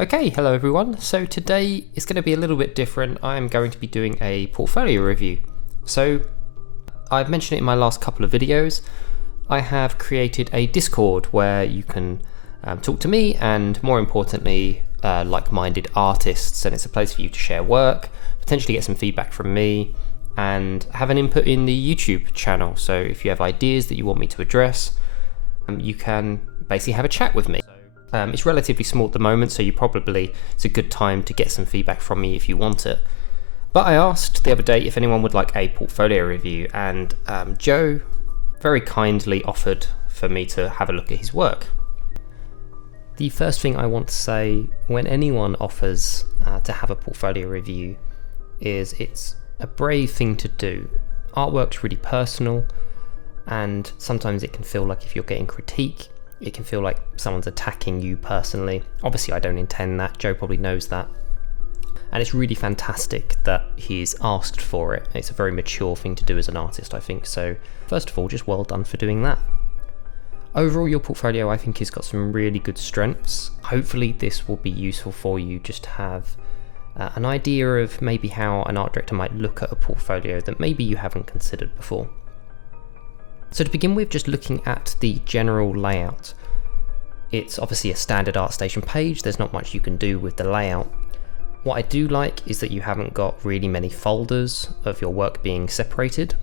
Okay, hello everyone. So today is going to be a little bit different. I'm going to be doing a portfolio review. So I've mentioned it in my last couple of videos. I have created a Discord where you can talk to me and, more importantly, like-minded artists, and it's a place for you to share work, potentially get some feedback from me, and have an input in the YouTube channel. So if you have ideas that you want me to address, you can basically have a chat with me. It's relatively small at the moment, so it's a good time to get some feedback from me if you want it. But I asked the other day if anyone would like a portfolio review, and Joe very kindly offered for me to have a look at his work. The first thing I want to say when anyone offers to have a portfolio review is it's a brave thing to do. Artwork's really personal, and sometimes it can feel like if you're getting critique, it can feel like someone's attacking you personally. Obviously I don't intend that, Joe probably knows that. And it's really fantastic that he's asked for it. It's a very mature thing to do as an artist, I think. So first of all, just well done for doing that. Overall, your portfolio I think has got some really good strengths. Hopefully this will be useful for you just to have an idea of maybe how an art director might look at a portfolio that maybe you haven't considered before. So to begin with, just looking at the general layout, it's obviously a standard ArtStation page. There's not much you can do with the layout. What I do like is that you haven't got really many folders of your work being separated.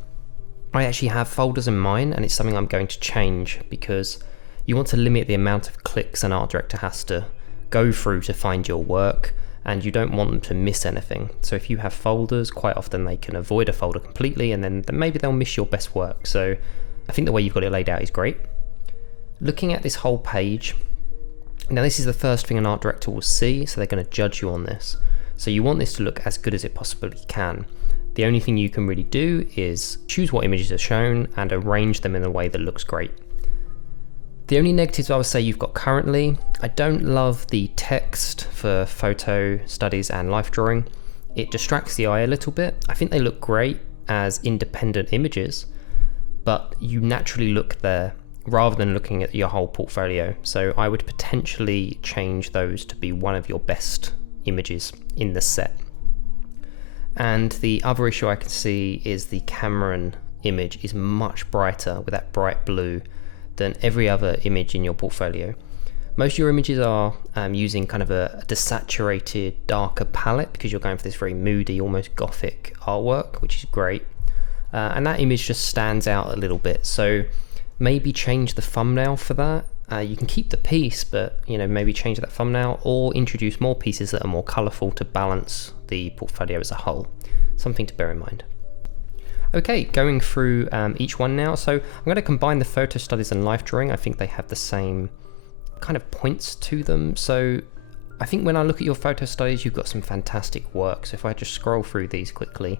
I actually have folders in mine, and it's something I'm going to change because you want to limit the amount of clicks an art director has to go through to find your work, and you don't want them to miss anything. So if you have folders, quite often they can avoid a folder completely, and then maybe they'll miss your best work. So I think the way you've got it laid out is great. Looking at this whole page, now this is the first thing an art director will see, so they're going to judge you on this. So you want this to look as good as it possibly can. The only thing you can really do is choose what images are shown and arrange them in a way that looks great. The only negatives I would say you've got currently, I don't love the text for photo studies and life drawing. It distracts the eye a little bit. I think they look great as independent images, but you naturally look there rather than looking at your whole portfolio. So I would potentially change those to be one of your best images in the set. And the other issue I can see is the Cameron image is much brighter with that bright blue than every other image in your portfolio. Most of your images are using kind of a desaturated, darker palette because you're going for this very moody, almost gothic artwork, which is great. And that image just stands out a little bit, so maybe change the thumbnail for that. You can keep the piece, but maybe change that thumbnail or introduce more pieces that are more colourful to balance the portfolio as a whole. Something to bear in mind. Okay, going through each one now. So I'm going to combine the photo studies and life drawing. I think they have the same kind of points to them. So I think when I look at your photo studies, you've got some fantastic work. So if I just scroll through these quickly,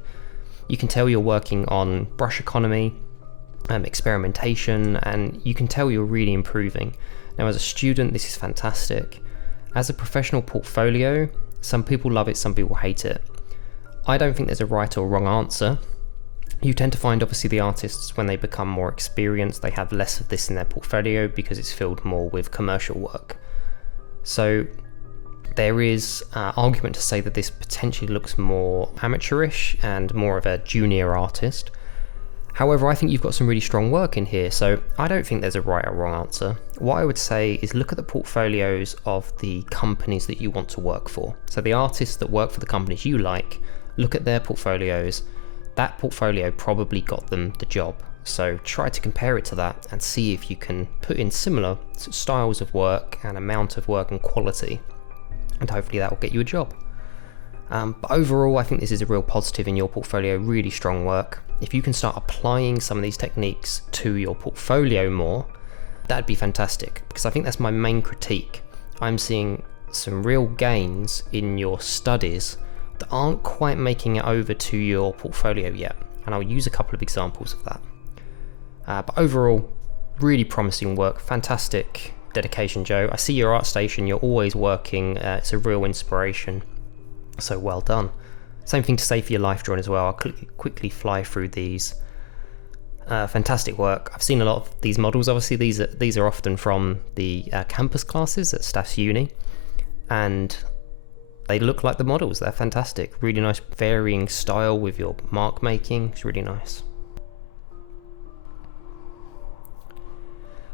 you can tell you're working on brush economy, experimentation, and you can tell you're really improving. Now as a student, this is fantastic. As a professional portfolio, some people love it, some people hate it. I don't think there's a right or wrong answer. You tend to find obviously the artists, when they become more experienced, they have less of this in their portfolio because it's filled more with commercial work. So there is argument to say that this potentially looks more amateurish and more of a junior artist. However, I think you've got some really strong work in here, so I don't think there's a right or wrong answer. What I would say is look at the portfolios of the companies that you want to work for. So the artists that work for the companies you like, look at their portfolios. That portfolio probably got them the job. So try to compare it to that and see if you can put in similar styles of work and amount of work and quality, and hopefully that will get you a job. But overall, I think this is a real positive in your portfolio, really strong work. If you can start applying some of these techniques to your portfolio more, that'd be fantastic, because I think that's my main critique. I'm seeing some real gains in your studies that aren't quite making it over to your portfolio yet, and I'll use a couple of examples of that. But overall, really promising work, fantastic dedication, Joe. I see your ArtStation, you're always working, it's a real inspiration, so well done. Same thing to say for your life drawing as well. I'll quickly fly through these. Fantastic work. I've seen a lot of these models. Obviously these are often from the campus classes at Staff's Uni, and they look like the models. They're fantastic. Really nice varying style with your mark making. It's really nice.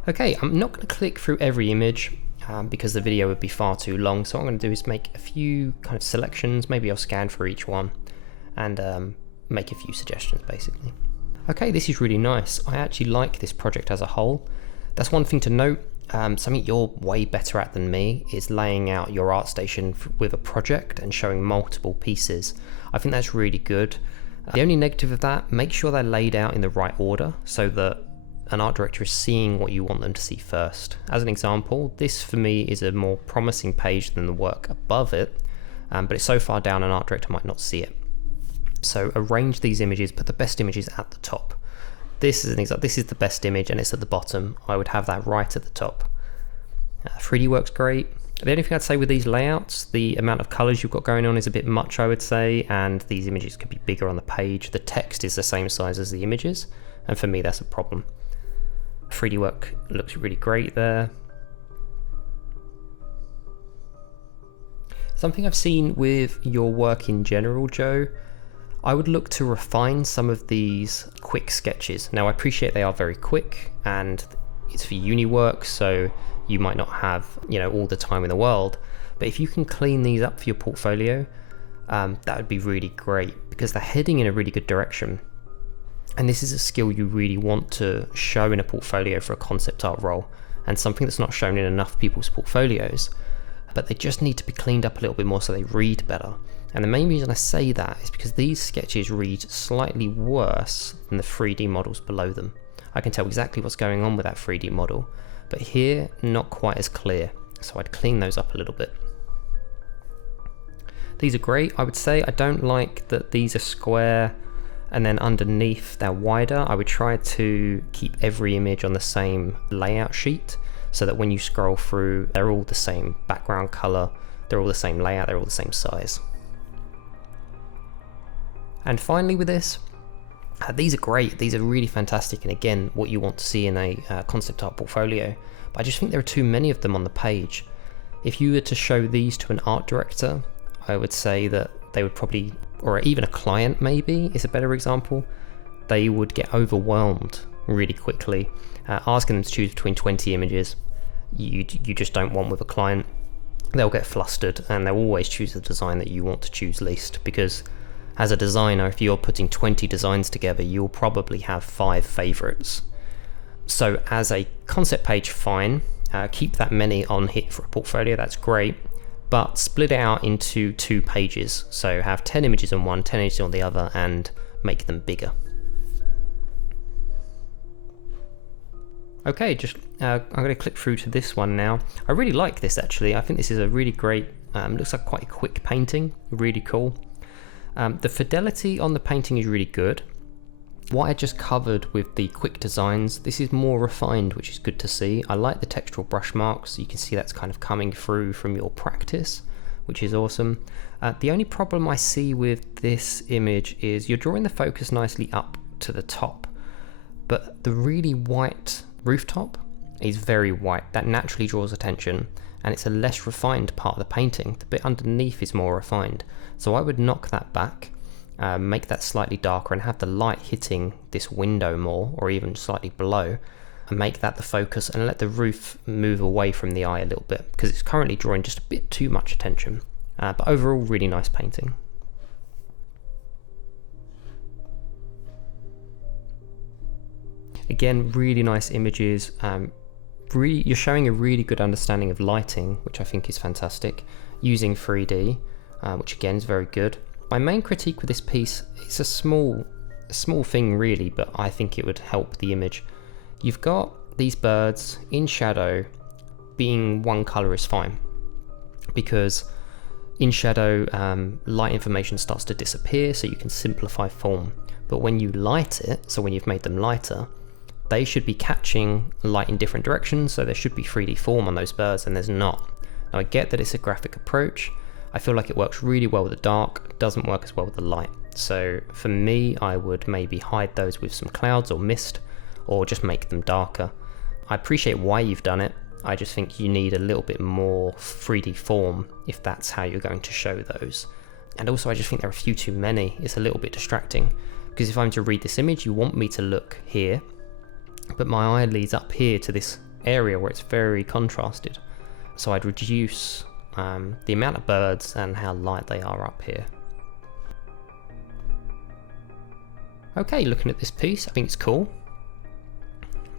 Okay, I'm not going to click through every image because the video would be far too long. So what I'm going to do is make a few kind of selections. Maybe I'll scan for each one and make a few suggestions basically. Okay, this is really nice. I actually like this project as a whole. That's one thing to note. Something you're way better at than me is laying out your ArtStation with a project and showing multiple pieces. I think that's really good. The only negative of that, make sure they're laid out in the right order so that an art director is seeing what you want them to see first. As an example, this for me is a more promising page than the work above it, but it's so far down an art director might not see it. So arrange these images, put the best images at the top. This is an example. This is the best image and it's at the bottom. I would have that right at the top. 3D works great. The only thing I'd say with these layouts, the amount of colors you've got going on is a bit much, I would say, and these images could be bigger on the page. The text is the same size as the images, and for me that's a problem. 3D work looks really great there. Something I've seen with your work in general, Joe, I would look to refine some of these quick sketches. Now I appreciate they are very quick and it's for uni work, so you might not have, all the time in the world, but if you can clean these up for your portfolio, that would be really great because they're heading in a really good direction. And this is a skill you really want to show in a portfolio for a concept art role, and something that's not shown in enough people's portfolios, but they just need to be cleaned up a little bit more so they read better. And the main reason I say that is because these sketches read slightly worse than the 3D models below them. I can tell exactly what's going on with that 3D model, but here, not quite as clear. So I'd clean those up a little bit. These are great. I would say I don't like that these are square and then underneath they're wider. I would try to keep every image on the same layout sheet so that when you scroll through, they're all the same background color, they're all the same layout, they're all the same size. And finally with this, these are great, these are really fantastic, and again, what you want to see in a concept art portfolio, but I just think there are too many of them on the page. If you were to show these to an art director, I would say that they would probably, or even a client maybe is a better example, they would get overwhelmed really quickly. Asking them to choose between 20 images, you just don't want with a client. They'll get flustered and they'll always choose the design that you want to choose least, because as a designer, if you're putting 20 designs together, you'll probably have 5 favorites. So as a concept page, fine, keep that many on hit for a portfolio, that's great, but split it out into 2 pages. So have 10 images on one, 10 images on the other, and make them bigger. Okay, I'm going to click through to this one now. I really like this actually. I think this is a really great, looks like quite a quick painting, really cool. The fidelity on the painting is really good. What I just covered with the quick designs, this is more refined, which is good to see. I like the textural brush marks, you can see that's kind of coming through from your practice, which is awesome. The only problem I see with this image is you're drawing the focus nicely up to the top, but the really white rooftop is very white. That naturally draws attention, and it's a less refined part of the painting. The bit underneath is more refined. So I would knock that back, make that slightly darker, and have the light hitting this window more, or even slightly below, and make that the focus, and let the roof move away from the eye a little bit, because it's currently drawing just a bit too much attention. But overall, really nice painting. Again, really nice images. You're showing a really good understanding of lighting, which I think is fantastic, using 3D, which again is very good. My main critique with this piece, it's a small thing really, but I think it would help the image. You've got these birds in shadow. Being one color is fine, because in shadow light information starts to disappear, so you can simplify form. But when you light it, so when you've made them lighter, they should be catching light in different directions, so there should be 3D form on those birds, and there's not. Now I get that it's a graphic approach. I feel like it works really well with the dark, doesn't work as well with the light. So for me, I would maybe hide those with some clouds or mist, or just make them darker. I appreciate why you've done it. I just think you need a little bit more 3D form if that's how you're going to show those. And also I just think there are a few too many. It's a little bit distracting, because if I'm to read this image, you want me to look here, but my eye leads up here to this area where it's very contrasted. So I'd reduce the amount of birds and how light they are up here. Okay, looking at this piece, I think it's cool.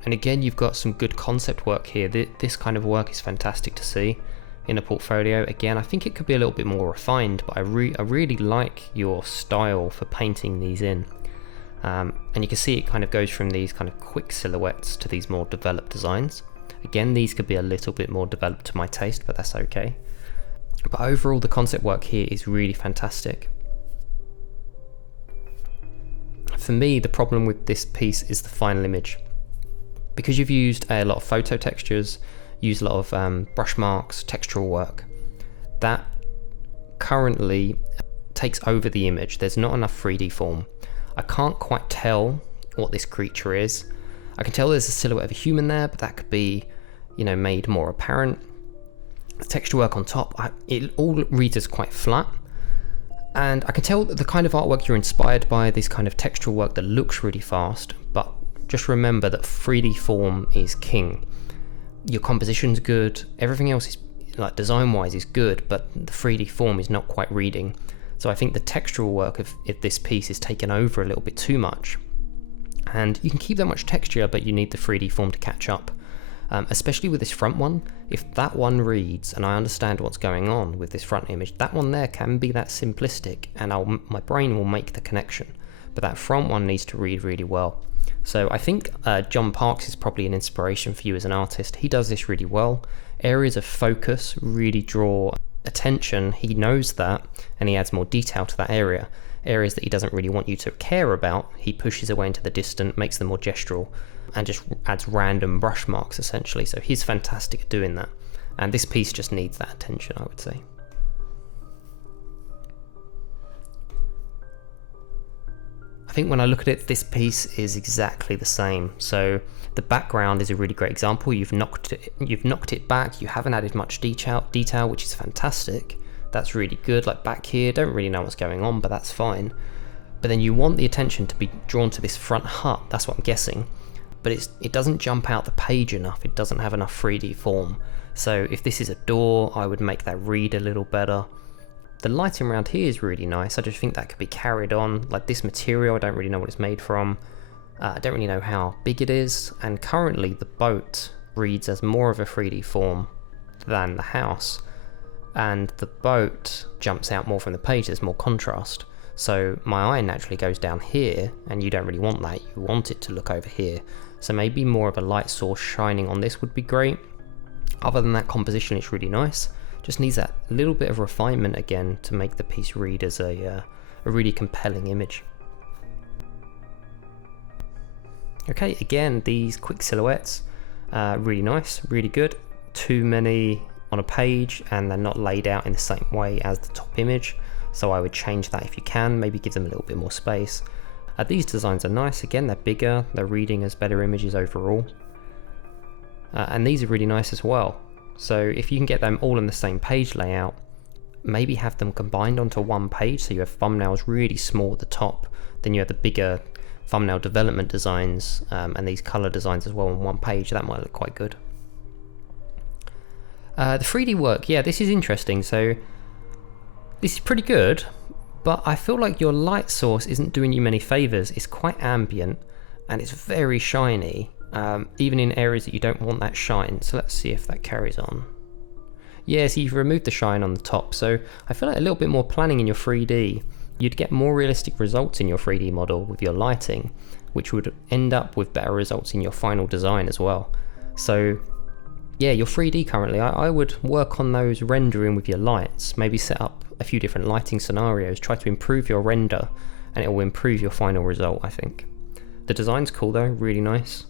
And again, you've got some good concept work here. This kind of work is fantastic to see in a portfolio. Again, I think it could be a little bit more refined, but I really like your style for painting these in. And you can see it kind of goes from these kind of quick silhouettes to these more developed designs. Again, these could be a little bit more developed to my taste, but that's okay. But overall, the concept work here is really fantastic. For me, the problem with this piece is the final image. Because you've used a lot of photo textures, used a lot of brush marks, textural work, that currently takes over the image. There's not enough 3D form. I can't quite tell what this creature is. I can tell there's a silhouette of a human there, but that could be, you know, made more apparent. The texture work on top, it all reads as quite flat. And I can tell that the kind of artwork you're inspired by, this kind of textural work that looks really fast, but just remember that 3D form is king. Your composition's good, everything else is, like design-wise, is good, but the 3D form is not quite reading. So I think the textural work of this piece is taken over a little bit too much. And you can keep that much texture, but you need the 3D form to catch up. Especially with this front one, if that one reads, and I understand what's going on with this front image, that one there can be that simplistic, and my brain will make the connection. But that front one needs to read really well. So I think John Parks is probably an inspiration for you as an artist. He does this really well. Areas of focus really draw attention. He knows that, and he adds more detail to that area. Areas that he doesn't really want you to care about, he pushes away into the distant, makes them more gestural, and just adds random brush marks essentially. So he's fantastic at doing that. And this piece just needs that attention, I would say. I think when I look at it, this piece is exactly the same. So the background is a really great example. You've knocked it back. You haven't added much detail, which is fantastic. That's really good. Like back here, don't really know what's going on, but that's fine. But then you want the attention to be drawn to this front hut. That's what I'm guessing. But it doesn't jump out the page enough. It doesn't have enough 3D form. So if this is a door, I would make that read a little better. The lighting around here is really nice. I just think that could be carried on. Like this material, I don't really know what it's made from. I don't really know how big it is. And currently the boat reads as more of a 3D form than the house. And the boat jumps out more from the page, there's more contrast. So my eye naturally goes down here, and you don't really want that. You want it to look over here. So maybe more of a light source shining on this would be great. Other than that, composition is really nice. Just needs that little bit of refinement again to make the piece read as a really compelling image. Okay, again, these quick silhouettes, really nice, really good. Too many on a page, and they're not laid out in the same way as the top image. So I would change that if you can, maybe give them a little bit more space. These designs are nice, again, they're bigger, they're reading as better images overall. And these are really nice as well. So if you can get them all in the same page layout, maybe have them combined onto one page, so you have thumbnails really small at the top, then you have the bigger thumbnail development designs and these color designs as well on one page. That might look quite good. The 3D work, yeah, this is interesting. So this is pretty good, but I feel like your light source isn't doing you many favors. It's quite ambient and it's very shiny, even in areas that you don't want that shine. So let's see if that carries on. Yeah, so you've removed the shine on the top. So I feel like a little bit more planning in your 3D, you'd get more realistic results in your 3D model with your lighting, which would end up with better results in your final design as well. So yeah, your 3D currently, I would work on those rendering with your lights, maybe set up a few different lighting scenarios, try to improve your render, and it will improve your final result, I think. The design's cool though, really nice.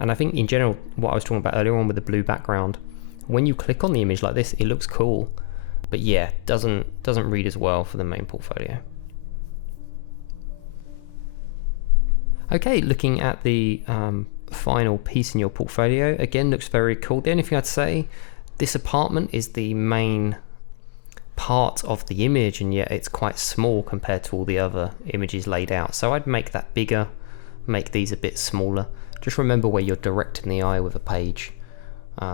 And I think in general, what I was talking about earlier on with the blue background, when you click on the image like this, it looks cool, but yeah, doesn't read as well for the main portfolio. Okay, looking at the final piece in your portfolio. Again, looks very cool. The only thing I'd say, this apartment is the main part of the image, and yet it's quite small compared to all the other images laid out. So I'd make that bigger, make these a bit smaller. Just remember where you're directing the eye with a page.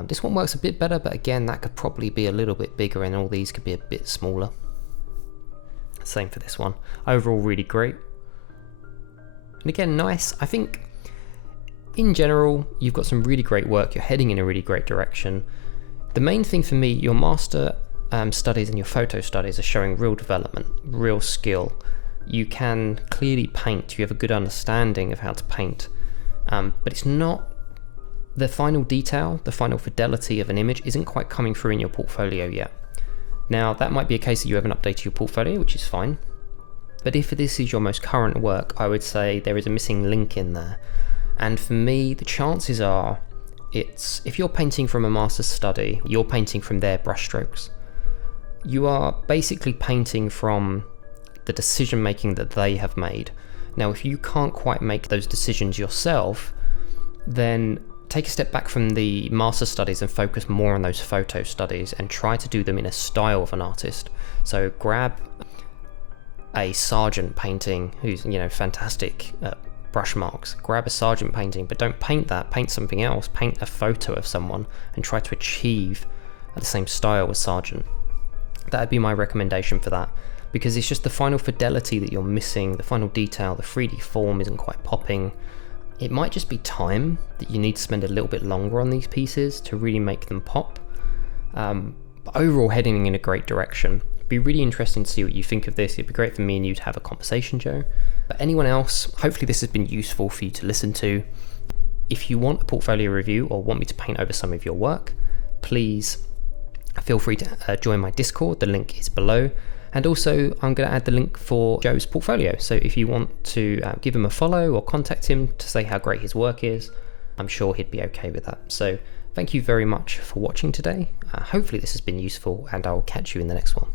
This one works a bit better, but again, that could probably be a little bit bigger, and all these could be a bit smaller. Same for this one. Overall, really great. And again, nice. I think in general, you've got some really great work. You're heading in a really great direction. The main thing for me, your master studies and your photo studies are showing real development, real skill. You can clearly paint. You have a good understanding of how to paint, but it's not the final detail, the final fidelity of an image isn't quite coming through in your portfolio yet. Now, that might be a case that you haven't updated your portfolio, which is fine. But if this is your most current work, I would say there is a missing link in there. And for me, the chances are, if you're painting from a master's study, you're painting from their brushstrokes. You are basically painting from the decision making that they have made. Now, if you can't quite make those decisions yourself, then take a step back from the master studies and focus more on those photo studies and try to do them in a style of an artist. So grab a Sargent painting who's, fantastic brush marks. Grab a Sargent painting, but don't paint that, paint something else. Paint a photo of someone and try to achieve the same style as Sargent. That would be my recommendation for that, because it's just the final fidelity that you're missing, the final detail, the 3D form isn't quite popping. It might just be time that you need to spend a little bit longer on these pieces to really make them pop. But overall, heading in a great direction. It'd be really interesting to see what you think of this. It'd be great for me and you to have a conversation, Joe. But anyone else, hopefully this has been useful for you to listen to. If you want a portfolio review or want me to paint over some of your work, please feel free to join my Discord. The link is below. And also, I'm going to add the link for Joe's portfolio. So if you want to give him a follow or contact him to say how great his work is, I'm sure he'd be okay with that. So thank you very much for watching today. Hopefully this has been useful, and I'll catch you in the next one.